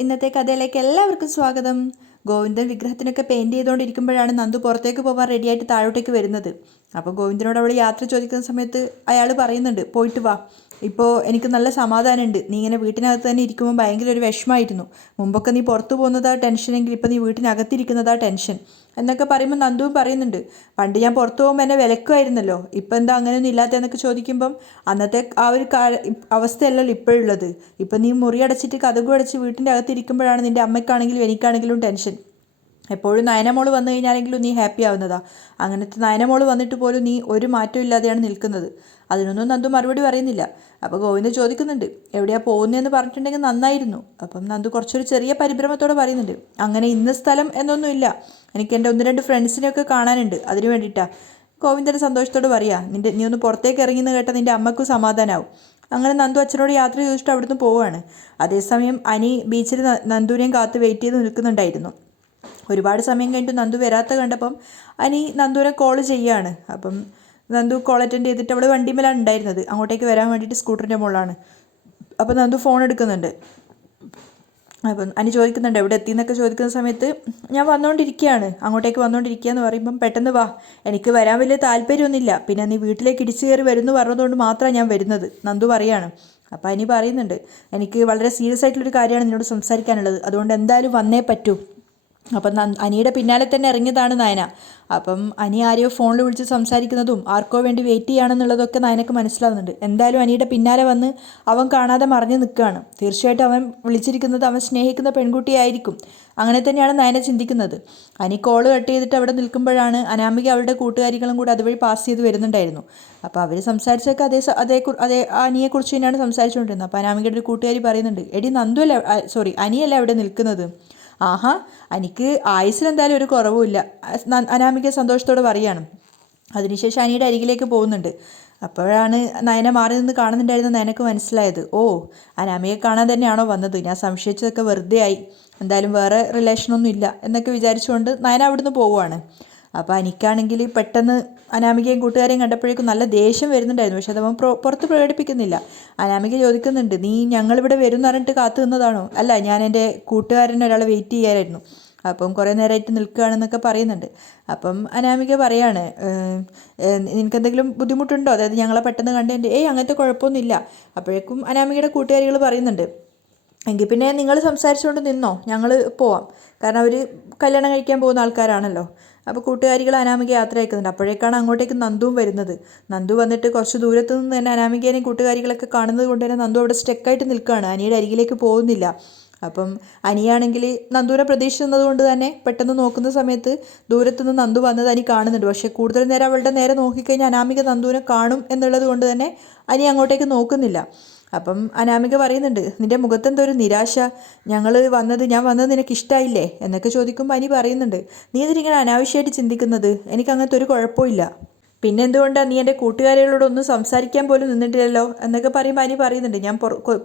ഇന്നത്തെ കഥയിലേക്ക് എല്ലാവർക്കും സ്വാഗതം. ഗോവിന്ദൻ വിഗ്രഹത്തിനൊക്കെ പെയിന്റ് ചെയ്തുകൊണ്ടിരിക്കുമ്പോഴാണ് നന്ദു പുറത്തേക്ക് പോകാൻ റെഡിയായിട്ട് താഴോട്ടേക്ക് വരുന്നത്. അപ്പോൾ ഗോവിന്ദനോട് അവൾ യാത്ര ചോദിക്കുന്ന സമയത്ത് അയാൾ പറയുന്നുണ്ട് പോയിട്ട് വാ. ഇപ്പോൾ എനിക്ക് നല്ല സമാധാനമുണ്ട്. നീ ഇങ്ങനെ വീട്ടിനകത്ത് തന്നെ ഇരിക്കുമ്പോൾ ഭയങ്കര ഒരു വിഷമമായിരുന്നു മുമ്പൊക്കെ നീ പുറത്തു പോകുന്നതാ ടെൻഷനെങ്കിൽ ഇപ്പോൾ നീ വീട്ടിനകത്തിരിക്കുന്നതാ ടെൻഷൻ എന്നൊക്കെ പറയുമ്പോൾ നന്ദുവും പറയുന്നുണ്ട്. പണ്ട് ഞാൻ പുറത്തു പോകുമ്പോൾ എന്നെ വിലക്കുമായിരുന്നല്ലോ. ഇപ്പം എന്താ അങ്ങനെയൊന്നും ഇല്ലാത്തതെന്നൊക്കെ ചോദിക്കുമ്പം അന്നത്തെ ആ ഒരു കാ അവസ്ഥയല്ലല്ലോ ഇപ്പോഴുള്ളത് ഇപ്പം നീ മുറി അടച്ചിട്ട് കഥകു അടച്ച് വീട്ടിന്റെ അകത്തിരിക്കുമ്പോഴാണ് നിന്റെ അമ്മയ്ക്കാണെങ്കിലും എനിക്കാണെങ്കിലും ടെൻഷൻ എപ്പോഴും നയനമോൾ വന്നു കഴിഞ്ഞാലെങ്കിലും നീ ഹാപ്പി ആവുന്നതാ. അങ്ങനത്തെ നയനമോൾ വന്നിട്ട് പോലും നീ ഒരു മാറ്റവും ഇല്ലാതെയാണ് നിൽക്കുന്നത്. അതിനൊന്നും നന്ദു മറുപടി പറയുന്നില്ല. അപ്പോൾ ഗോവിന്ദ് ചോദിക്കുന്നുണ്ട് എവിടെയാ പോകുന്നതെന്ന് പറഞ്ഞിട്ടുണ്ടെങ്കിൽ നന്നായിരുന്നു. അപ്പം നന്ദു കുറച്ചൊരു ചെറിയ പരിഭ്രമത്തോടെ പറയുന്നുണ്ട് അങ്ങനെ ഇന്ന സ്ഥലം എന്നൊന്നുമില്ല. എനിക്ക് എന്റെ ഒന്ന് രണ്ട് ഫ്രണ്ട്സിനെയൊക്കെ കാണാനുണ്ട്. അതിന് വേണ്ടിയിട്ടാണ് ഗോവിന്ദന്റെ സന്തോഷത്തോട് പറയാ നിന്റെ നീ ഒന്ന് പുറത്തേക്ക് ഇറങ്ങിയെന്ന് കേട്ടാൽ നിന്റെ അമ്മക്കും സമാധാനമാവും അങ്ങനെ നന്ദു അച്ഛനോട് യാത്ര ചോദിച്ചിട്ട് അവിടുന്ന് പോവുകയാണ് അതേസമയം അനി ബീച്ചിൽ നന്ദുവിനെയും കാത്ത് വെയിറ്റ് ചെയ്ത് നിൽക്കുന്നുണ്ടായിരുന്നു. ഒരുപാട് സമയം കഴിഞ്ഞിട്ട് നന്ദു വരാത്ത കണ്ടപ്പം അനി നന്ദുവിനെ കോൾ ചെയ്യാണ്. അപ്പം നന്ദു കോൾ അറ്റൻഡ് ചെയ്തിട്ട് അവൾ വണ്ടിമേലാണ് ഉണ്ടായിരുന്നത്. അങ്ങോട്ടേക്ക് വരാൻ വേണ്ടിയിട്ട് സ്കൂട്ടറിന്റെ മുകളിലാണ് അപ്പം നന്ദു ഫോൺ എടുക്കുന്നുണ്ട്. അപ്പം അനി ചോദിക്കുന്നുണ്ട് എവിടെ എത്തി? എന്നൊക്കെ ചോദിക്കുന്ന സമയത്ത് ഞാൻ വന്നുകൊണ്ടിരിക്കുകയാണ് അങ്ങോട്ടേക്ക് വന്നുകൊണ്ടിരിക്കുക എന്ന് പറയുമ്പം പെട്ടെന്ന് വാ. എനിക്ക് വരാൻ വലിയ താല്പര്യമൊന്നുമില്ല. പിന്നെ നീ വീട്ടിലേക്ക് ഇടിച്ചു കയറി വരുന്നു പറഞ്ഞതുകൊണ്ട് മാത്രമാണ് ഞാൻ വരുന്നത് നന്ദു പറയാണ്. അപ്പം അനി പറയുന്നുണ്ട് എനിക്ക് വളരെ സീരിയസ് ആയിട്ടുള്ളൊരു കാര്യമാണ് നിന്നോട് സംസാരിക്കാനുള്ളത്. അതുകൊണ്ട് എന്തായാലും വന്നേ പറ്റൂ. അപ്പം അനിയുടെ പിന്നാലെ തന്നെ ഇറങ്ങിയതാണ് നയന. അപ്പം അനി ആരെയോ ഫോണിൽ വിളിച്ച് സംസാരിക്കുന്നതും ആർക്കോ വേണ്ടി വെയിറ്റ് ചെയ്യുകയാണെന്നുള്ളതൊക്കെ നയനക്ക് മനസ്സിലാവുന്നുണ്ട്. എന്തായാലും അനിയുടെ പിന്നാലെ വന്ന് അവൻ കാണാതെ മറിഞ്ഞു നിൽക്കുകയാണ് തീർച്ചയായിട്ടും അവൻ വിളിച്ചിരിക്കുന്നത് അവൻ സ്നേഹിക്കുന്ന പെൺകുട്ടിയായിരിക്കും അങ്ങനെ തന്നെയാണ് നയന ചിന്തിക്കുന്നത്. അനി കോൾ കട്ട് ചെയ്തിട്ട് അവിടെ നിൽക്കുമ്പോഴാണ് അനാമിക അവളുടെ കൂട്ടുകാരികളും കൂടെ അതുവഴി പാസ് ചെയ്ത് വരുന്നുണ്ടായിരുന്നു. അപ്പോൾ അവർ സംസാരിച്ചൊക്കെ അതേ അതേ അതേ അനിയെക്കുറിച്ച് തന്നെയാണ് സംസാരിച്ചുകൊണ്ടിരുന്നത്. അപ്പോൾ അനാമികയുടെ ഒരു കൂട്ടുകാരി പറയുന്നുണ്ട് എടി നന്ദു അല്ല സോറി അനിയല്ല അവിടെ നിൽക്കുന്നത്? ആഹാ എനിക്ക് ആയുസിലെന്തായാലും ഒരു കുറവുമില്ല. അനാമിക സന്തോഷത്തോടെ പറയാണ് അതിനുശേഷം അനിയുടെ അരികിലേക്ക് പോകുന്നുണ്ട്. അപ്പോഴാണ് നയന മാറി നിന്ന് കാണുന്നുണ്ടായിരുന്ന നയനക്ക് മനസ്സിലായത്. ഓ അനാമിയെ കാണാൻ തന്നെയാണോ വന്നത്? ഞാൻ സംശയിച്ചതൊക്കെ വെറുതെ ആയി എന്തായാലും വേറെ റിലേഷനൊന്നും ഇല്ല എന്നൊക്കെ വിചാരിച്ചുകൊണ്ട് നയന അവിടുന്ന് പോവുകയാണ്. അപ്പോൾ എനിക്കാണെങ്കിൽ പെട്ടെന്ന് അനാമികയും കൂട്ടുകാരെയും കണ്ടപ്പോഴേക്കും നല്ല ദേഷ്യം വരുന്നുണ്ടായിരുന്നു. പക്ഷെ അതവൻ പുറത്ത് പ്രകടിപ്പിക്കുന്നില്ല. അനാമിക ചോദിക്കുന്നുണ്ട് നീ ഞങ്ങളിവിടെ വരും എന്ന് പറഞ്ഞിട്ട് കാത്തു നിന്നതാണോ? അല്ല ഞാൻ എന്റെ കൂട്ടുകാരനെ ഒരാളെ വെയിറ്റ് ചെയ്യാനായിരുന്നു. അപ്പം കുറേ നേരമായിട്ട് നിൽക്കുകയാണെന്നൊക്കെ പറയുന്നുണ്ട്. അപ്പം അനാമിക പറയാണ് "ഏഹ്, ഏഹ്, നിനക്കെന്തെങ്കിലും ബുദ്ധിമുട്ടുണ്ടോ? അതായത് ഞങ്ങളെ പെട്ടെന്ന് കണ്ടതിന്റെ ഏയ് അങ്ങനത്തെ കുഴപ്പമൊന്നുമില്ല. അപ്പോഴേക്കും അനാമികയുടെ കൂട്ടുകാരികൾ പറയുന്നുണ്ട് എങ്കിൽ പിന്നെ നിങ്ങൾ സംസാരിച്ചുകൊണ്ട് നിന്നോ? ഞങ്ങൾ പോവാം. കാരണം അവർ കല്യാണം കഴിക്കാൻ പോകുന്ന ആൾക്കാരാണല്ലോ. അപ്പോൾ കൂട്ടുകാരികൾ അനാമിക യാത്ര അയക്കുന്നുണ്ട് അപ്പോഴേക്കാണ് അങ്ങോട്ടേക്ക് നന്ദുവും വരുന്നത്. നന്ദു വന്നിട്ട് കുറച്ച് ദൂരത്ത് നിന്ന് തന്നെ അനാമികേനെയും കൂട്ടുകാരികളൊക്കെ കാണുന്നത് കൊണ്ട് തന്നെ നന്ദു അവിടെ സ്റ്റെക്കായിട്ട് നിൽക്കുകയാണ്. അനിയുടെ അരികിലേക്ക് പോകുന്നില്ല. അപ്പം അനിയാണെങ്കിൽ നന്ദുവിനെ പ്രതീക്ഷിക്കുന്നത് കൊണ്ട് തന്നെ പെട്ടെന്ന് നോക്കുന്ന സമയത്ത് ദൂരത്തുനിന്ന് നന്ദു വന്നത് അനി കാണുന്നുണ്ട്. പക്ഷേ കൂടുതൽ നേരം അവളുടെ നേരെ നോക്കിക്കഴിഞ്ഞാൽ അനാമിക നന്ദുവിനെ കാണും എന്നുള്ളത് കൊണ്ട് തന്നെ അനി അങ്ങോട്ടേക്ക് നോക്കുന്നില്ല. അപ്പം അനാമിക പറയുന്നുണ്ട് നിന്റെ മുഖത്തെന്തോ ഒരു നിരാശ. ഞങ്ങൾ വന്നത് ഞാൻ വന്നത് നിനക്ക് ഇഷ്ടമായില്ലേ എന്നൊക്കെ ചോദിക്കുമ്പോൾ അനി പറയുന്നുണ്ട് നീ ഇതിനിങ്ങനെ അനാവശ്യമായിട്ട് ചിന്തിക്കുന്നത്? എനിക്ക് അങ്ങനത്തെ ഒരു കുഴപ്പമില്ല പിന്നെ എന്തുകൊണ്ടാണ് നീ എന്റെ കൂട്ടുകാരികളോടൊന്നും സംസാരിക്കാൻ പോലും നിന്നിട്ടില്ലല്ലോ? എന്നൊക്കെ പറയുമ്പോൾ അനി പറയുന്നുണ്ട് ഞാൻ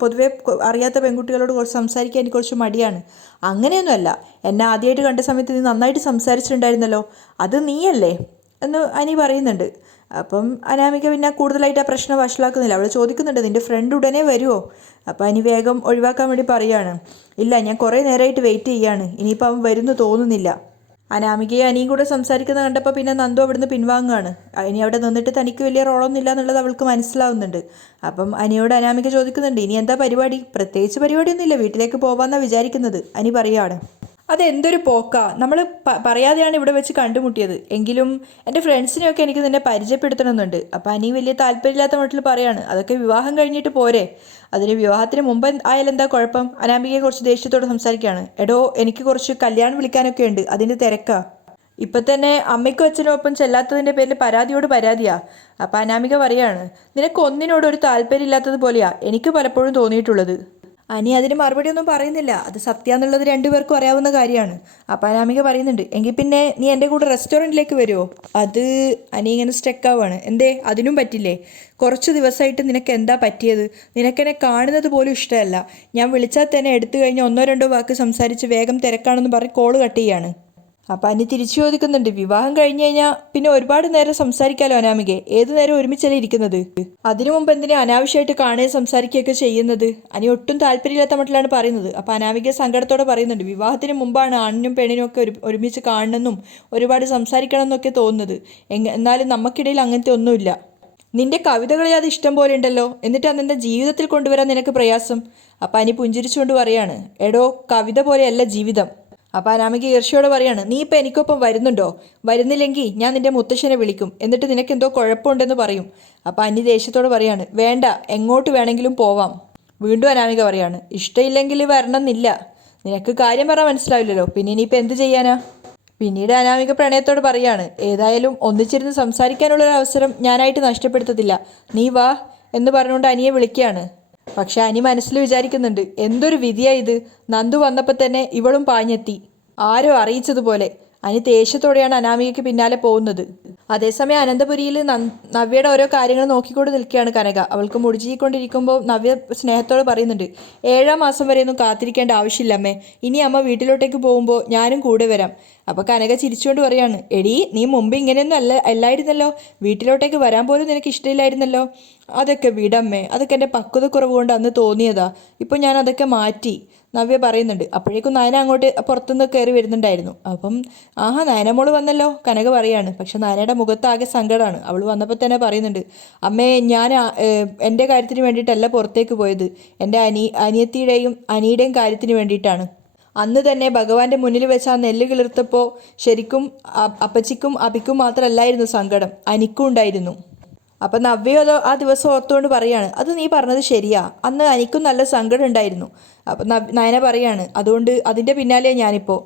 പൊതുവേ അറിയാത്ത പെൺകുട്ടികളോട് കുറച്ച് സംസാരിക്കാൻ എനിക്ക് കുറച്ച് മടിയാണ്. അങ്ങനെയൊന്നുമല്ല. എന്നെ ആദ്യമായിട്ട് കണ്ട സമയത്ത് നീ നന്നായിട്ട് സംസാരിച്ചിട്ടുണ്ടായിരുന്നല്ലോ. അത് നീയല്ലേ? എന്ന് അനി പറയുന്നുണ്ട് അപ്പം അനാമിക പിന്നെ കൂടുതലായിട്ട് ആ പ്രശ്നം വഷളാക്കുന്നില്ല. അവൾ ചോദിക്കുന്നുണ്ട് നിന്റെ ഫ്രണ്ട് ഉടനെ വരുമോ അപ്പോൾ അനി വേഗം ഒഴിവാക്കാൻ വേണ്ടി പറയുകയാണ് ഇല്ല ഞാൻ കുറേ നേരമായിട്ട് വെയിറ്റ് ചെയ്യാണ്. ഇനിയിപ്പോൾ അവൻ വരുന്നു തോന്നുന്നില്ല. അനാമികയെ അനിയും കൂടെ സംസാരിക്കുന്നത് കണ്ടപ്പോൾ പിന്നെ നന്ദു അവിടുന്ന് പിൻവാങ്ങുകയാണ് ഇനി അവിടെ നിന്നിട്ട് തനിക്ക് വലിയ റോളൊന്നും ഇല്ല എന്നുള്ളത് അവൾക്ക് മനസ്സിലാവുന്നുണ്ട്. അപ്പം അനിയോട് അനാമിക ചോദിക്കുന്നുണ്ട് ഇനി എന്താ പരിപാടി? പ്രത്യേകിച്ച് പരിപാടിയൊന്നുമില്ല വീട്ടിലേക്ക് പോകാമെന്നാണ് വിചാരിക്കുന്നത് അനി പറയുകയാണ് അതെന്തൊരു പോക്കാ? നമ്മൾ പറയാതെയാണ് ഇവിടെ വെച്ച് കണ്ടുമുട്ടിയത്. എങ്കിലും എന്റെ ഫ്രണ്ട്സിനെയൊക്കെ എനിക്ക് നിന്നെ പരിചയപ്പെടുത്തണമെന്നുണ്ട്. അപ്പോൾ അനി വലിയ താല്പര്യമില്ലാത്ത മട്ടിൽ പറയാണ് അതൊക്കെ വിവാഹം കഴിഞ്ഞിട്ട് പോരെ. അതിന് വിവാഹത്തിന് മുമ്പ് ആയാലും എന്താ കുഴപ്പം? അനാമികയെ കുറച്ച് ദേഷ്യത്തോടെ സംസാരിക്കുകയാണ്. എടോ എനിക്ക് കുറച്ച് കല്യാണം വിളിക്കാനൊക്കെ ഉണ്ട്. അതിന്റെ തിരക്കാ. ഇപ്പം തന്നെ അമ്മയ്ക്കും അച്ഛനും ഒപ്പം ചെല്ലാത്തതിന്റെ പേരിൽ പരാതിയോട് പരാതിയാ. അപ്പം അനാമിക പറയാണ് നിനക്ക് ഒന്നിനോട് ഒരു താല്പര്യമില്ലാത്തത് പോലെയാ. എനിക്ക് പലപ്പോഴും തോന്നിയിട്ടുള്ളത്. അനി അതിന് മറുപടി ഒന്നും പറയുന്നില്ല. അത് സത്യാന്നുള്ളത് രണ്ടുപേർക്കും അറിയാവുന്ന കാര്യമാണ്. അപ്പം അനാമിക പറയുന്നുണ്ട് എങ്കിൽ പിന്നെ നീ എന്റെ കൂടെ റെസ്റ്റോറന്റിലേക്ക് വരുമോ അത് അനി ഇങ്ങനെ സ്റ്റക്ക് ആവുകയാണ് എന്തേ അതിനും പറ്റില്ലേ? കുറച്ച് ദിവസമായിട്ട് നിനക്ക് എന്താ പറ്റിയത്? നിനക്കെന്നെ കാണുന്നത് പോലും ഇഷ്ടമല്ല. ഞാൻ വിളിച്ചാൽ തന്നെ എടുത്തു കഴിഞ്ഞ് ഒന്നോ രണ്ടോ വാക്ക് സംസാരിച്ച് വേഗം തിരക്കാണെന്ന് പറഞ്ഞ് കോൾ കട്ട് ചെയ്യാണ്. അപ്പം അനി തിരിച്ചു ചോദിക്കുന്നുണ്ട് വിവാഹം കഴിഞ്ഞു കഴിഞ്ഞാൽ പിന്നെ ഒരുപാട് നേരം സംസാരിക്കാലോ അനാമികെ? ഏതു നേരം ഒരുമിച്ചല്ലേ ഇരിക്കുന്നത്? അതിനു മുമ്പ് എന്തിനാ അനാവശ്യമായിട്ട് കാണുകയും സംസാരിക്കുകയൊക്കെ ചെയ്യുന്നത്? അനി ഒട്ടും താല്പര്യമില്ലാത്ത മട്ടിലാണ് പറയുന്നത്. അപ്പം അനാമിക സങ്കടത്തോടെ പറയുന്നുണ്ട് വിവാഹത്തിന് മുമ്പാണ് ആണിനും പെണ്ണിനും ഒക്കെ ഒരു ഒരുമിച്ച് കാണണമെന്നും ഒരുപാട് സംസാരിക്കണം എന്നൊക്കെ തോന്നുന്നത് എന്നാലും നമുക്കിടയിൽ അങ്ങനത്തെ ഒന്നുമില്ല. നിന്റെ കവിതകളെ അത് ഇഷ്ടം പോലെ ഉണ്ടല്ലോ. എന്നിട്ട് അതെന്റെ ജീവിതത്തിൽ കൊണ്ടുവരാൻ നിനക്ക് പ്രയാസം? അപ്പം അനി പുഞ്ചിരിച്ചുകൊണ്ട് പറയാണ് എടോ കവിത പോലെയല്ല ജീവിതം. അപ്പം അനാമിക ഈർഷയോട് പറയാണ് നീ ഇപ്പം എനിക്കൊപ്പം വരുന്നുണ്ടോ? വരുന്നില്ലെങ്കിൽ ഞാൻ നിന്റെ മുത്തശ്ശനെ വിളിക്കും. എന്നിട്ട് നിനക്ക് എന്തോ കുഴപ്പമുണ്ടെന്ന് പറയും. അപ്പം അന്യ ദേഷ്യത്തോട് പറയാണ് വേണ്ട എങ്ങോട്ട് വേണമെങ്കിലും പോവാം. വീണ്ടും അനാമിക പറയാണ് ഇഷ്ടമില്ലെങ്കിൽ വരണമെന്നില്ല. നിനക്ക് കാര്യം പറയാൻ മനസ്സിലാവില്ലല്ലോ. പിന്നെ ഇനിയിപ്പോൾ എന്ത് ചെയ്യാനാ? പിന്നീട് അനാമിക പ്രണയത്തോട് പറയാണ് ഏതായാലും ഒന്നിച്ചിരുന്ന് സംസാരിക്കാനുള്ള ഒരു അവസരം ഞാനായിട്ട് നഷ്ടപ്പെടുത്തത്തില്ല. നീ വാ എന്ന് പറഞ്ഞുകൊണ്ട് അനിയെ വിളിക്കുകയാണ്. പക്ഷെ അനി മനസ്സിൽ വിചാരിക്കുന്നുണ്ട് എന്തൊരു വിധിയാ ഇത്? നന്ദു വന്നപ്പോൾ തന്നെ ഇവളും പാഞ്ഞെത്തി. ആരോ അറിയിച്ചതുപോലെ. അനി ദേഷ്യത്തോടെയാണ് അനാമികയ്ക്ക് പിന്നാലെ പോകുന്നത്. അതേസമയം അനന്തപുരിയിൽ നന്- നവ്യയുടെ ഓരോ കാര്യങ്ങൾ നോക്കിക്കൊണ്ട് നിൽക്കുകയാണ് കനക. അവൾക്ക് മുടിച്ചിക്കൊണ്ടിരിക്കുമ്പോൾ നവ്യ സ്നേഹത്തോട് പറയുന്നുണ്ട് ഏഴാം മാസം വരെയൊന്നും കാത്തിരിക്കേണ്ട ആവശ്യമില്ല അമ്മേ. ഇനി അമ്മ വീട്ടിലോട്ടേക്ക് പോകുമ്പോൾ ഞാനും കൂടെ വരാം. അപ്പോൾ കനക ചിരിച്ചുകൊണ്ട് പറയാണ് എടി നീ മുമ്പ് ഇങ്ങനെയൊന്നും അല്ല അല്ലായിരുന്നല്ലോ. വീട്ടിലോട്ടേക്ക് വരാൻ പോലും നിനക്ക് ഇഷ്ടമില്ലായിരുന്നല്ലോ. അതൊക്കെ വിടമ്മേ അതൊക്കെ എന്റെ പക്വതക്കുറവ് കൊണ്ട് അന്ന് തോന്നിയതാ. ഇപ്പോൾ ഞാൻ അതൊക്കെ മാറ്റി. നവ്യ പറയുന്നുണ്ട് അപ്പോഴേക്കും നയന അങ്ങോട്ട് പുറത്തുനിന്ന് കയറി വരുന്നുണ്ടായിരുന്നു. അപ്പം ആഹാ നയനമോൾ വന്നല്ലോ കനക പറയാണ്. പക്ഷെ നയനയുടെ മുഖത്താകെ സങ്കടമാണ് അവൾ വന്നപ്പോൾ തന്നെ പറയുന്നുണ്ട് അമ്മേ ഞാൻ എന്റെ കാര്യത്തിന് വേണ്ടിയിട്ടല്ല പുറത്തേക്ക് പോയത്. എന്റെ അനി അനിയത്തിയുടെയും അനിയുടെയും കാര്യത്തിന് വേണ്ടിയിട്ടാണ്. അന്ന് തന്നെ ഭഗവാന്റെ മുന്നിൽ വെച്ച് ആ നെല്ല് കിളിർത്തപ്പോൾ ശരിക്കും അപ്പച്ചിക്കും അബിക്കും മാത്രമല്ലായിരുന്നു സങ്കടം. അനിക്കും ഉണ്ടായിരുന്നു. അപ്പം നവ്യോ അതോ ആ ദിവസം ഓർത്തുകൊണ്ട് പറയാണ് അത് നീ പറഞ്ഞത് ശരിയാ. അന്ന് അനിക്കും നല്ല സങ്കടം ഉണ്ടായിരുന്നു. അപ്പം നയന പറയാണ് അതുകൊണ്ട് അതിന്റെ പിന്നാലെ ഞാനിപ്പോൾ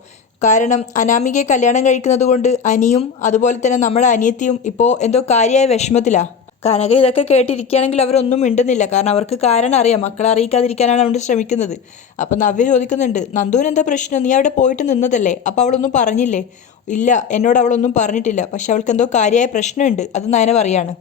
കാരണം അനാമികയെ കല്യാണം കഴിക്കുന്നത് കൊണ്ട് അനിയും അതുപോലെ തന്നെ നമ്മുടെ അനിയത്തിയും ഇപ്പോൾ എന്തോ കാര്യമായ വിഷമത്തിലാ. കനക ഇതൊക്കെ കേട്ടിരിക്കുകയാണെങ്കിൽ അവരൊന്നും മിണ്ടുന്നില്ല. കാരണം അവർക്ക് കാരണം അറിയാം. മക്കളെ അറിയിക്കാതിരിക്കാനാണ് അവർ ശ്രമിക്കുന്നത്. അപ്പം നവ്യ ചോദിക്കുന്നുണ്ട് നന്ദുവിന് എന്താ പ്രശ്നം? നീ അവിടെ പോയിട്ട് നിന്നതല്ലേ? അപ്പോൾ അവളൊന്നും പറഞ്ഞില്ലേ? ഇല്ല എന്നോട് അവളൊന്നും പറഞ്ഞിട്ടില്ല. പക്ഷെ അവൾക്ക് എന്തോ കാര്യമായ പ്രശ്നമുണ്ട്. അത് നയന പറയാണ്.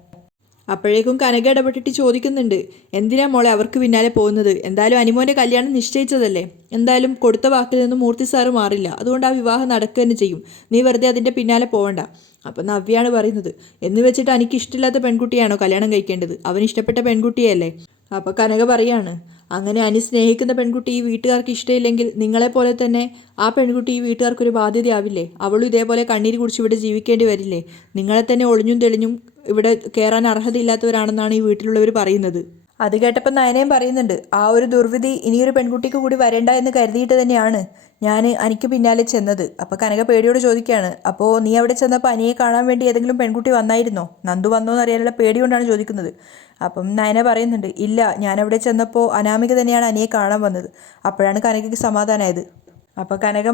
അപ്പോഴേക്കും കനക ഇടപെട്ടിട്ട് ചോദിക്കുന്നുണ്ട് എന്തിനാ മോളെ അവർക്ക് പിന്നാലെ പോകുന്നത്? എന്തായാലും അനിമോന്റെ കല്യാണം നിശ്ചയിച്ചതല്ലേ? എന്തായാലും കൊടുത്ത വാക്കിൽ നിന്ന് മൂർത്തി സാറ് മാറില്ല. അതുകൊണ്ട് ആ വിവാഹം നടക്കുക തന്നെ ചെയ്യും. നീ വെറുതെ അതിന്റെ പിന്നാലെ പോകണ്ട അപ്പം നവ്യാണ് പറയുന്നത് എന്ന് വെച്ചിട്ട് എനിക്ക് ഇഷ്ടമില്ലാത്ത പെൺകുട്ടിയാണോ കല്യാണം കഴിക്കേണ്ടത്? അവൻ ഇഷ്ടപ്പെട്ട പെൺകുട്ടിയല്ലേ? അപ്പോൾ കനക പറയാണ് അങ്ങനെ അനു സ്നേഹിക്കുന്ന പെൺകുട്ടി ഈ വീട്ടുകാർക്ക് ഇഷ്ടമില്ലെങ്കിൽ നിങ്ങളെപ്പോലെ തന്നെ ആ പെൺകുട്ടി ഈ വീട്ടുകാർക്കൊരു ബാധ്യതയാവില്ലേ? അവളും ഇതേപോലെ കണ്ണീര് കുടിച്ച് ഇവിടെ ജീവിക്കേണ്ടി വരില്ലേ? നിങ്ങളെ തന്നെ ഒളിഞ്ഞും തെളിഞ്ഞും ഇവിടെ കയറാൻ അർഹതയില്ലാത്തവരാണെന്നാണ് ഈ വീട്ടിലുള്ളവർ പറയുന്നത്. അത് കേട്ടപ്പോൾ നയനയും പറയുന്നുണ്ട് ആ ഒരു ദുർവിധി ഇനിയൊരു പെൺകുട്ടിക്ക് കൂടി വരേണ്ട എന്ന് കരുതിയിട്ട് തന്നെയാണ് ഞാൻ അനിക്ക് പിന്നാലെ ചെന്നത്. അപ്പോൾ കനക പേടിയോട് ചോദിക്കുകയാണ് അപ്പോൾ നീ അവിടെ ചെന്നപ്പോൾ അനിയെ കാണാൻ വേണ്ടി ഏതെങ്കിലും പെൺകുട്ടി വന്നായിരുന്നോ? നന്ദു വന്നോ അറിയാനുള്ള പേടി കൊണ്ടാണ് ചോദിക്കുന്നത്. അപ്പം നയന പറയുന്നുണ്ട് ഇല്ല ഞാൻ അവിടെ ചെന്നപ്പോൾ അനാമിക തന്നെയാണ് അനിയെ കാണാൻ വന്നത്. അപ്പോഴാണ് കനകയ്ക്ക് സമാധാനമായത് അപ്പോൾ കനക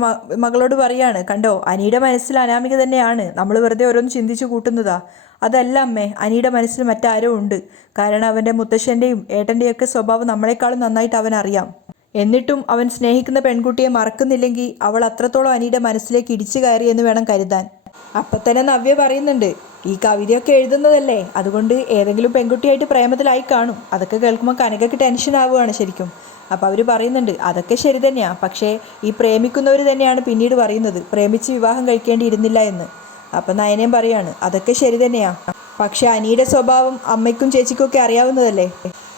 മകളോട് പറയാണ് കണ്ടോ അനിയുടെ മനസ്സിൽ അനാമിക തന്നെയാണ്. നമ്മൾ വെറുതെ ഓരോന്ന് ചിന്തിച്ചു കൂട്ടുന്നതാ. അതല്ല അമ്മേ അനിയുടെ മനസ്സിൽ മറ്റാരോ ഉണ്ട്. കാരണം അവന്റെ മുത്തശ്ശന്റെയും ഏട്ടന്റെയൊക്കെ സ്വഭാവം നമ്മളെക്കാളും നന്നായിട്ട് അവൻ അറിയാം. എന്നിട്ടും അവൻ സ്നേഹിക്കുന്ന പെൺകുട്ടിയെ മറക്കുന്നില്ലെങ്കിൽ അവൾ അത്രത്തോളം അനിയുടെ മനസ്സിലേക്ക് ഇടിച്ചു കയറി എന്ന് വേണം കരുതാൻ. അപ്പം തന്നെ നവ്യ പറയുന്നുണ്ട് ഈ കവിതയൊക്കെ എഴുതുന്നതല്ലേ? അതുകൊണ്ട് ഏതെങ്കിലും പെൺകുട്ടിയായിട്ട് പ്രേമത്തിലായി കാണും. അതൊക്കെ കേൾക്കുമ്പോൾ കനകയ്ക്ക് ടെൻഷൻ ആവുകയാണ് ശരിക്കും. അപ്പോൾ അവർ പറയുന്നുണ്ട് അതൊക്കെ ശരി തന്നെയാണ് പക്ഷേ ഈ പ്രേമിക്കുന്നവർ തന്നെയാണ് പിന്നീട് പറയുന്നത്. പ്രേമിച്ച് വിവാഹം കഴിക്കേണ്ടിയിരുന്നില്ല എന്ന്. അപ്പം നയനേം പറയാണ് അതൊക്കെ ശരി തന്നെയാ. പക്ഷെ അനിയുടെ സ്വഭാവം അമ്മയ്ക്കും ചേച്ചിക്കൊക്കെ അറിയാവുന്നതല്ലേ?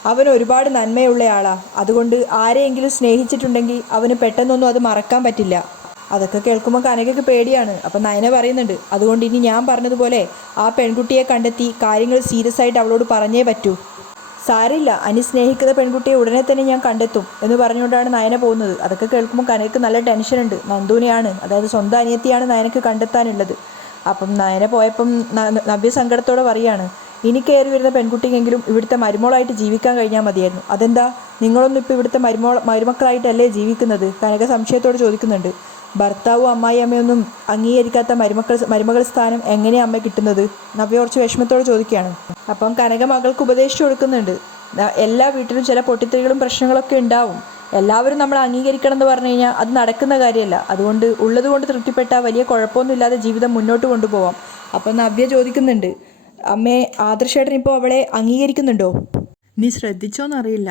അവൻ ഒരുപാട് നന്മയുള്ള ആളാ. അതുകൊണ്ട് ആരെയെങ്കിലും സ്നേഹിച്ചിട്ടുണ്ടെങ്കിൽ അവന് പെട്ടെന്നൊന്നും അത് മറക്കാൻ പറ്റില്ല. അതൊക്കെ കേൾക്കുമ്പോൾ കനകയ്ക്ക് പേടിയാണ്. അപ്പം നയന പറയുന്നുണ്ട് അതുകൊണ്ട് ഇനി ഞാൻ പറഞ്ഞതുപോലെ ആ പെൺകുട്ടിയെ കണ്ടെത്തി കാര്യങ്ങൾ സീരിയസ് ആയിട്ട് അവളോട് പറഞ്ഞേ പറ്റൂ. സാരില്ല അനി സ്നേഹിക്കുന്ന പെൺകുട്ടിയെ ഉടനെ തന്നെ ഞാൻ കണ്ടെത്തും എന്ന് പറഞ്ഞുകൊണ്ടാണ് നയന പോകുന്നത്. അതൊക്കെ കേൾക്കുമ്പോൾ കനകയ്ക്ക് നല്ല ടെൻഷനുണ്ട്. നന്ദുവിനെയാണ് അതായത് സ്വന്തം അനിയത്തിയാണ് നയനക്ക് കണ്ടെത്താനുള്ളത്. അപ്പം നയന പോയപ്പം നവ്യ സങ്കടത്തോടെ പറയാണ് ഇനി കയറി വരുന്ന പെൺകുട്ടിക്കെങ്കിലും ഇവിടുത്തെ മരുമോളായിട്ട് ജീവിക്കാൻ കഴിഞ്ഞാൽ മതിയായിരുന്നു. അതെന്താ? നിങ്ങളൊന്നും ഇപ്പോൾ ഇവിടുത്തെ മരുമോൾ മരുമക്കളായിട്ടല്ലേ ജീവിക്കുന്നത്? കനക സംശയത്തോട് ചോദിക്കുന്നുണ്ട് ഭർത്താവും അമ്മായി അമ്മയൊന്നും അംഗീകരിക്കാത്ത മരുമക്കൾ മരുമകൾ സ്ഥാനം എങ്ങനെയാണ് അമ്മ കിട്ടുന്നത്? നവ്യ കുറച്ച് വിഷമത്തോട് ചോദിക്കുകയാണ്. അപ്പം കനക മകൾക്ക് ഉപദേശിച്ചു കൊടുക്കുന്നുണ്ട് എല്ലാ വീട്ടിലും ചില പൊട്ടിത്തെറികളും പ്രശ്നങ്ങളൊക്കെ ഉണ്ടാവും. എല്ലാവരും നമ്മൾ അംഗീകരിക്കണം എന്ന് പറഞ്ഞു കഴിഞ്ഞാൽ അത് നടക്കുന്ന കാര്യമല്ല. അതുകൊണ്ട് ഉള്ളതുകൊണ്ട് തൃപ്തിപ്പെട്ട വലിയ കുഴപ്പമൊന്നുമില്ലാതെ ജീവിതം മുന്നോട്ട് കൊണ്ടുപോകാം അപ്പം നവ്യ ചോദിക്കുന്നുണ്ട് അമ്മേ ആദർശേട്ടൻ ഇപ്പോൾ അവളെ അംഗീകരിക്കുന്നുണ്ടോ? നീ ശ്രദ്ധിച്ചോന്നറിയില്ല.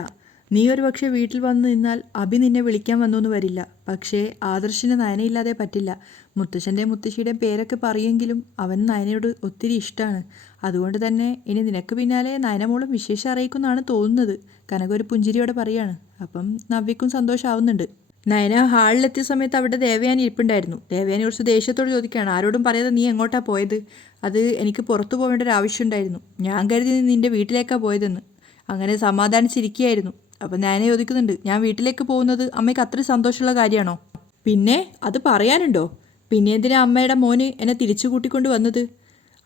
നീ ഒരു പക്ഷേ വീട്ടിൽ വന്നു നിന്നാൽ അഭി നിന്നെ വിളിക്കാൻ വന്നൊന്നും വരില്ല. പക്ഷേ ആദർശിന് നയനയില്ലാതെ പറ്റില്ല. മുത്തശ്ശന്റെയും മുത്തശ്ശിയുടെയും പേരൊക്കെ പറയുമെങ്കിലും അവൻ നയനയോട് ഒത്തിരി ഇഷ്ടമാണ് അതുകൊണ്ട് തന്നെ ഇനി നിനക്ക് പിന്നാലെ നയനമോളും വിശേഷം അറിയിക്കുമെന്നാണ് തോന്നുന്നത്. കനക ഒരു പുഞ്ചിരിയോടെ പറയാണ്. അപ്പം നവ്യക്കും സന്തോഷമാവുന്നുണ്ട് നയന ഹാളിലെത്തിയ സമയത്ത് അവിടെ ദേവയാനി ഇരിപ്പുണ്ടായിരുന്നു. ദേവയാനി കുറച്ച് ദേഷ്യത്തോട് ചോദിക്കുകയാണ്. ആരോടും പറയാതെ നീ എങ്ങോട്ടാണ് പോയത്? അത് എനിക്ക് പുറത്തു പോകേണ്ട ഒരു ആവശ്യമുണ്ടായിരുന്നു. ഞാൻ കരുതി നിന്റെ വീട്ടിലേക്കാണ് പോയതെന്ന്. അങ്ങനെ സമാധാനിച്ചിരിക്കുകയായിരുന്നു. അപ്പം നയന ചോദിക്കുന്നുണ്ട് ഞാൻ വീട്ടിലേക്ക് പോകുന്നത് അമ്മയ്ക്ക് അത്ര സന്തോഷമുള്ള കാര്യമാണോ? പിന്നെ അത് പറയാനുണ്ടോ? പിന്നെ എന്തിനാ അമ്മയുടെ മോന് എന്നെ തിരിച്ചു കൂട്ടിക്കൊണ്ട് വന്നത്?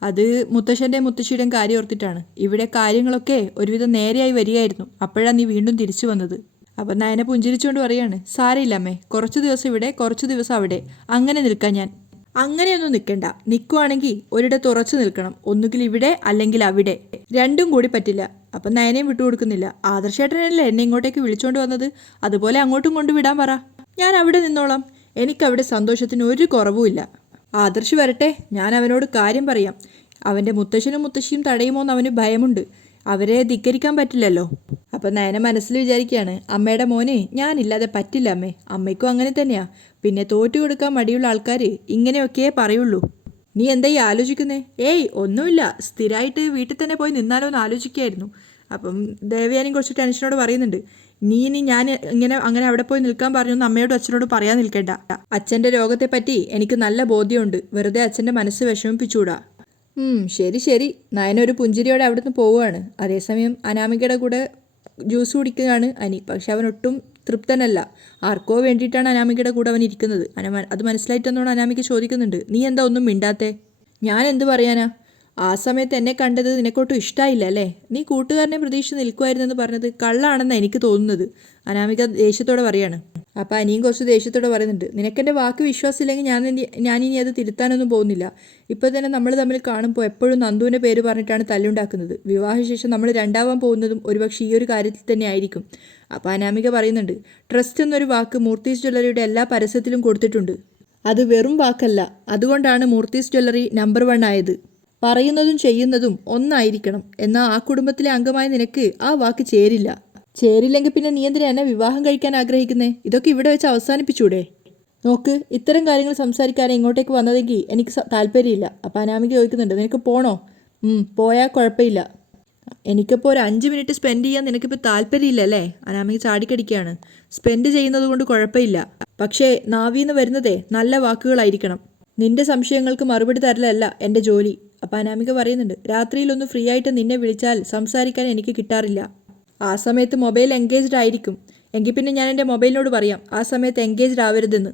അത് മുത്തശ്ശന്റെ മുത്തശ്ശിയുടെയും കാര്യം ഓർത്തിട്ടാണ്. ഇവിടെ കാര്യങ്ങളൊക്കെ ഒരുവിധം നേരെയായി വരികയായിരുന്നു. അപ്പോഴാണ് നീ വീണ്ടും തിരിച്ചു വന്നത്. അപ്പം നയനെ പുഞ്ചിരിച്ചുകൊണ്ട് പറയാണ് സാരയില്ല അമ്മേ കുറച്ച് ദിവസം ഇവിടെ കുറച്ച് ദിവസം അവിടെ. അങ്ങനെ നിൽക്കാം ഞാൻ. അങ്ങനെയൊന്നും നിൽക്കണ്ട. നിൽക്കുവാണെങ്കിൽ ഒരിടത്ത് ഉറച്ചു നിൽക്കണം. ഒന്നുകിൽ ഇവിടെ അല്ലെങ്കിൽ അവിടെ. രണ്ടും കൂടി പറ്റില്ല. അപ്പം നയനെയും വിട്ടുകൊടുക്കുന്നില്ല ആദർശേട്ടനല്ലേ എന്നെ ഇങ്ങോട്ടേക്ക് വിളിച്ചോണ്ട് വന്നത്? അതുപോലെ അങ്ങോട്ടും കൊണ്ടുവിടാൻ പറ. ഞാൻ അവിടെ നിന്നോളാം. എനിക്കവിടെ സന്തോഷത്തിന് ഒരു കുറവുമില്ല ആദർശ് വരട്ടെ. ഞാൻ അവനോട് കാര്യം പറയാം. അവന്റെ മുത്തശ്ശനും മുത്തശ്ശിയും തടയുമോന്ന് അവന് ഭയമുണ്ട്. അവരെ ധിക്കരിക്കാൻ പറ്റില്ലല്ലോ. അപ്പം നയന മനസ്സിൽ വിചാരിക്കുകയാണ് അമ്മയുടെ മോനെ ഞാനില്ലാതെ പറ്റില്ല അമ്മേ. അമ്മയ്ക്കും അങ്ങനെ തന്നെയാ. പിന്നെ തോറ്റു കൊടുക്കാൻ മടിയുള്ള ആൾക്കാർ ഇങ്ങനെയൊക്കെ പറയുള്ളൂ. നീ എന്തായി ആലോചിക്കുന്നേ? ഏയ് ഒന്നുമില്ല. സ്ഥിരമായിട്ട് വീട്ടിൽ തന്നെ പോയി നിന്നാലോ എന്ന് ആലോചിക്കുകയായിരുന്നു. അപ്പം ദേവയാനും കുറച്ച് ടെൻഷനോട് പറയുന്നുണ്ട്. നീ ഇനി ഞാൻ ഇങ്ങനെ അങ്ങനെ അവിടെ പോയി നിൽക്കാൻ പറഞ്ഞു അമ്മയോടും അച്ഛനോടും പറയാൻ നിൽക്കേണ്ട. അച്ഛന്റെ രോഗത്തെപ്പറ്റി എനിക്ക് നല്ല ബോധ്യമുണ്ട്. വെറുതെ അച്ഛന്റെ മനസ്സ് വിഷമിപ്പിച്ചൂടാ ശരി ശരി. നയന ഒരു പുഞ്ചിരിയോടെ അവിടുന്ന് പോവുകയാണ്. അതേസമയം അനാമികയുടെ കൂടെ ജ്യൂസ് കുടിക്കുകയാണ് അനി. പക്ഷെ അവൻ ഒട്ടും തൃപ്തനല്ല ആർക്കോ വേണ്ടിയിട്ടാണ് അനാമികയുടെ കൂടെ അവൻ ഇരിക്കുന്നത്. അന അത് മനസ്സിലായിട്ടെന്നോട് അനാമിക ചോദിക്കുന്നുണ്ട്. നീ എന്താ ഒന്നും മിണ്ടാത്തെ? ഞാൻ എന്ത് പറയാനാ? ആ സമയത്ത് എന്നെ കണ്ടത് നിനക്കൊട്ടും ഇഷ്ടമായില്ല അല്ലേ? നീ കൂട്ടുകാരനെ പ്രതീക്ഷിച്ച് നിൽക്കുമായിരുന്നെന്ന് പറഞ്ഞത് കള്ളാണെന്നാണ് എനിക്ക് തോന്നുന്നത്. അനാമിക ദേഷ്യത്തോടെ പറയാണ്. അപ്പം അനിയും കുറച്ച് ദേഷ്യത്തോടെ പറയുന്നുണ്ട്. നിനക്കെന്റെ വാക്ക് വിശ്വാസമില്ലെങ്കിൽ ഞാൻ ഞാനിനി അത് തിരുത്താനൊന്നും പോകുന്നില്ല. ഇപ്പോൾ തന്നെ നമ്മൾ തമ്മിൽ കാണുമ്പോൾ എപ്പോഴും നന്ദുവിന്റെ പേര് പറഞ്ഞിട്ടാണ് തല്ലുണ്ടാക്കുന്നത്. വിവാഹശേഷം നമ്മൾ രണ്ടാവാൻ പോകുന്നതും ഒരുപക്ഷെ ഈ ഒരു കാര്യത്തിൽ തന്നെ ആയിരിക്കും. അപ്പോൾ അനാമിക പറയുന്നുണ്ട് ട്രസ്റ്റ് എന്നൊരു വാക്ക് മൂർത്തീസ് ജ്വല്ലറിയുടെ എല്ലാ പരസ്യത്തിലും കൊടുത്തിട്ടുണ്ട്. അത് വെറും വാക്കല്ല. അതുകൊണ്ടാണ് മൂർത്തീസ് ജ്വല്ലറി നമ്പർ വൺ ആയത്. പറയുന്നതും ചെയ്യുന്നതും ഒന്നായിരിക്കണം. എന്നാൽ ആ കുടുംബത്തിലെ അംഗമായ നിനക്ക് ആ വാക്ക് ചേരില്ല. ചേരില്ലെങ്കിൽ പിന്നെ നീ എന്തിനാ എന്നെ വിവാഹം കഴിക്കാൻ ആഗ്രഹിക്കുന്നേ? ഇതൊക്കെ ഇവിടെ വെച്ച് അവസാനിപ്പിച്ചൂടെ? നോക്ക് ഇത്തരം കാര്യങ്ങൾ സംസാരിക്കാൻ ഇങ്ങോട്ടേക്ക് വന്നതെങ്കിൽ എനിക്ക് താല്പര്യമില്ല. അപ്പം അനാമിക ചോദിക്കുന്നുണ്ട് നിനക്ക് പോണോ? പോയാൽ കുഴപ്പമില്ല. എനിക്കിപ്പോൾ ഒരു അഞ്ച് മിനിറ്റ് സ്പെൻഡ് ചെയ്യാൻ നിനക്കിപ്പോൾ താല്പര്യമില്ല അല്ലേ അനാമിക ചാടിക്കടിക്കുകയാണ്. സ്പെൻഡ് ചെയ്യുന്നത് കൊണ്ട് കുഴപ്പമില്ല. പക്ഷേ നാവിന്ന് വരുന്നതേ നല്ല വാക്കുകളായിരിക്കണം. നിന്റെ സംശയങ്ങൾക്ക് മറുപടി തരലല്ല എന്റെ ജോലി. അപ്പം അനാമിക പറയുന്നുണ്ട് രാത്രിയിലൊന്ന് ഫ്രീ ആയിട്ട് നിന്നെ വിളിച്ചാൽ സംസാരിക്കാൻ എനിക്ക് കിട്ടാറില്ല. ആ സമയത്ത് മൊബൈൽ എൻഗേജ്ഡ് ആയിരിക്കും. എങ്കിൽ പിന്നെ ഞാൻ എന്റെ മൊബൈലിനോട് പറയാം ആ സമയത്ത് എൻഗേജ്ഡ് ആവരുതെന്ന്.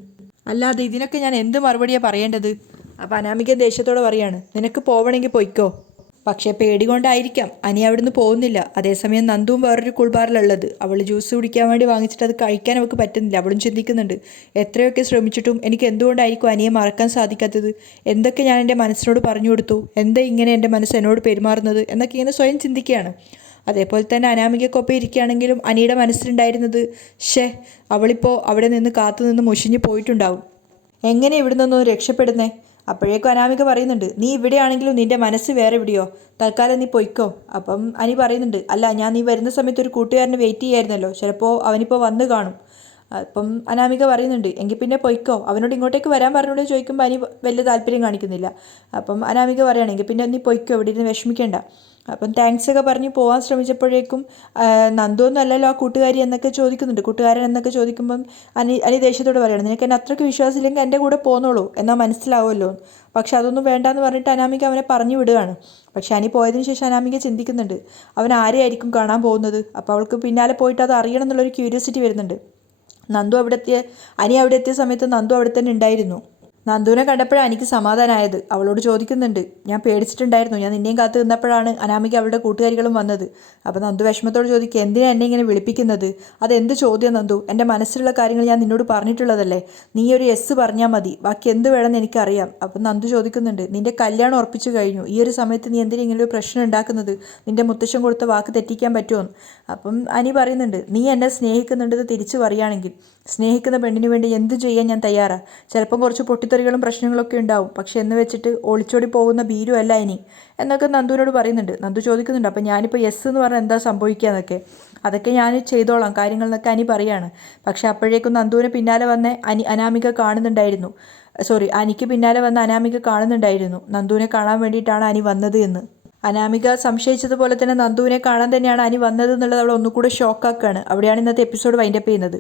അല്ലാതെ ഇതിനൊക്കെ ഞാൻ എന്ത് മറുപടിയാണ് പറയേണ്ടത്? അപ്പം അനാമിക ദേഷ്യത്തോടെ പറയാണ് നിനക്ക് പോവണമെങ്കിൽ പൊയ്ക്കോ. പക്ഷേ പേടി കൊണ്ടായിരിക്കാം അനി അവിടുന്ന് പോകുന്നില്ല. അതേസമയം നന്ദുവും വേറൊരു കുൾബാറിലുള്ളത് അവൾ ജ്യൂസ് കുടിക്കാൻ വേണ്ടി വാങ്ങിച്ചിട്ട് അത് കഴിക്കാൻ അവൾക്ക് പറ്റുന്നില്ല. അവളും ചിന്തിക്കുന്നുണ്ട്. എത്രയൊക്കെ ശ്രമിച്ചിട്ടും എനിക്ക് എന്തുകൊണ്ടായിരിക്കും അനിയെ മറക്കാൻ സാധിക്കാത്തത്? എന്തൊക്കെ ഞാൻ എന്റെ മനസ്സിനോട് പറഞ്ഞു കൊടുത്തു? എന്താ ഇങ്ങനെ എന്റെ മനസ്സ് എന്നോട് പെരുമാറുന്നത്? എന്നൊക്കെ ഇങ്ങനെ സ്വയം ചിന്തിക്കുകയാണ്. അതേപോലെ തന്നെ അനാമികക്കൊപ്പം ഇരിക്കുകയാണെങ്കിലും അനിയുടെ മനസ്സിലുണ്ടായിരുന്നത് ഷേ അവളിപ്പോൾ അവിടെ നിന്ന് കാത്തു നിന്ന് മുഷിഞ്ഞു പോയിട്ടുണ്ടാവും. എങ്ങനെ ഇവിടെ നിന്നൊന്ന് രക്ഷപ്പെടുന്നേ? അപ്പോഴേക്കും അനാമിക പറയുന്നുണ്ട് നീ ഇവിടെയാണെങ്കിലും നിന്റെ മനസ്സ് വേറെ എവിടെയോ? തൽക്കാലം നീ പൊയ്ക്കോ. അപ്പം അനി പറയുന്നുണ്ട് അല്ല ഞാൻ നീ വരുന്ന സമയത്ത് ഒരു കൂട്ടുകാരനെ വെയിറ്റ് ചെയ്യായിരുന്നല്ലോ. ചിലപ്പോൾ അവനിപ്പോൾ വന്നു കാണും. അപ്പം അനാമിക പറയുന്നുണ്ട് എങ്കിൽ പിന്നെ പൊയ്ക്കോ. അവനോട് ഇങ്ങോട്ടേക്ക് വരാൻ പറഞ്ഞോട് ചോദിക്കുമ്പോൾ അനി വലിയ താല്പര്യം കാണിക്കുന്നില്ല. അപ്പം അനാമിക പറയുകയാണെങ്കിൽ പിന്നെ നീ പൊയ്ക്കോ ഇവിടെ ഇരുന്ന് വിഷമിക്കേണ്ട. അപ്പം താങ്ക്സ് ഒക്കെ പറഞ്ഞ് പോകാൻ ശ്രമിച്ചപ്പോഴേക്കും ആ, നന്ദു അല്ലല്ലോ ആ കൂട്ടുകാരി എന്നൊക്കെ ചോദിക്കുന്നുണ്ട്. കൂട്ടുകാരൻ എന്നൊക്കെ ചോദിക്കുമ്പം അനി അനി ദേഷ്യത്തോട് പറയണം നിനക്ക് എന്നെ അത്രയ്ക്ക് വിശ്വാസമില്ലെങ്കിൽ എന്റെ കൂടെ പോന്നോളൂ എന്നാൽ മനസ്സിലാവുമല്ലോ. പക്ഷെ അതൊന്നും വേണ്ടാന്ന് പറഞ്ഞിട്ട് അനാമിക അവനെ പറഞ്ഞു വിടുകയാണ്. പക്ഷെ അനി പോയതിനു ശേഷം അനാമിക ചിന്തിക്കുന്നുണ്ട് അവൻ ആരെയായിരിക്കും കാണാൻ പോകുന്നത്? അപ്പോൾ അവൾക്ക് പിന്നാലെ പോയിട്ട് അത് അറിയണം എന്നുള്ളൊരു ക്യൂരിയോസിറ്റി വരുന്നുണ്ട്. നന്ദു അവിടെ എത്തിയ അനി അവിടെ എത്തിയ സമയത്ത് നന്ദു അവിടെ തന്നെ ഉണ്ടായിരുന്നു. നന്ദുവിനെ കണ്ടപ്പോഴാണ് എനിക്ക് സമാധാനമായത് അവളോട് ചോദിക്കുന്നുണ്ട്. ഞാൻ പേടിച്ചിട്ടുണ്ടായിരുന്നു. ഞാൻ നിന്നെയും കാത്തു നിന്നപ്പോഴാണ് അനാമിക അവളുടെ കൂട്ടുകാരികളും വന്നത്. അപ്പോൾ നന്ദു വിഷമത്തോട് ചോദിക്കുക എന്തിനാണ് എന്നെ ഇങ്ങനെ വിളിപ്പിക്കുന്നത്? അതെന്ത് ചോദ്യം നന്ദു? എന്റെ മനസ്സിലുള്ള കാര്യങ്ങൾ ഞാൻ നിന്നോട് പറഞ്ഞിട്ടുള്ളതല്ലേ? നീ ഒരു എസ് പറഞ്ഞാൽ മതി. ബാക്കി എന്ത് വേണമെന്ന് എനിക്കറിയാം. അപ്പം നന്ദു ചോദിക്കുന്നുണ്ട് നിന്റെ കല്യാണം ഉറപ്പിച്ചു കഴിഞ്ഞു. ഈ ഒരു സമയത്ത് നീ എന്തിനാ ഇങ്ങനെ ഒരു പ്രശ്നം ഉണ്ടാക്കുന്നത്? നിന്റെ മുത്തശ്ശൻ കൊടുത്ത വാക്ക് തെറ്റിക്കാൻ പറ്റുമോ? അപ്പം അനി പറയുന്നുണ്ട് നീ എന്നെ സ്നേഹിക്കുന്നുണ്ടെന്ന് തിരിച്ചു പറയുകയാണെങ്കിൽ സ്നേഹിക്കുന്ന പെണ്ണിന് വേണ്ടി എന്തു ചെയ്യാൻ ഞാൻ തയ്യാറാണ് ചിലപ്പം കുറച്ച് പൊട്ടിത്തെറി പൊട്ടിത്തെറികളും പ്രശ്നങ്ങളൊക്കെ ഉണ്ടാവും. പക്ഷേ എന്ന് വെച്ചിട്ട് ഒളിച്ചോടി പോകുന്ന ഭീരു അല്ല ഇനി. എന്നൊക്കെ നന്ദുവിനോട് പറയുന്നുണ്ട്. നന്ദു ചോദിക്കുന്നുണ്ട്. അപ്പം ഞാനിപ്പോൾ യെസ് എന്ന് പറഞ്ഞാൽ എന്താ സംഭവിക്കുക എന്നൊക്കെ. അതൊക്കെ ഞാൻ ചെയ്തോളാം. കാര്യങ്ങൾ എന്നൊക്കെ അനി പറയാണ്. പക്ഷേ അപ്പോഴേക്കും നന്ദുവിന് പിന്നാലെ വന്ന അനി അനാമിക കാണുന്നുണ്ടായിരുന്നു. സോറി അനിക്ക് പിന്നാലെ വന്ന അനാമിക കാണുന്നുണ്ടായിരുന്നു. നന്ദുവിനെ കാണാൻ വേണ്ടിയിട്ടാണ് അനി വന്നത് എന്ന്. അനാമിക സംശയിച്ചതുപോലെ തന്നെ നന്ദുവിനെ കാണാൻ തന്നെയാണ് അനി വന്നത് എന്നുള്ളത് അവൾ ഒന്നുകൂടെ ഷോക്കാക്കാണ് അവിടെയാണ് ഇന്നത്തെ എപ്പിസോഡ് വൈൻഡപ്പ് ചെയ്യുന്നത്.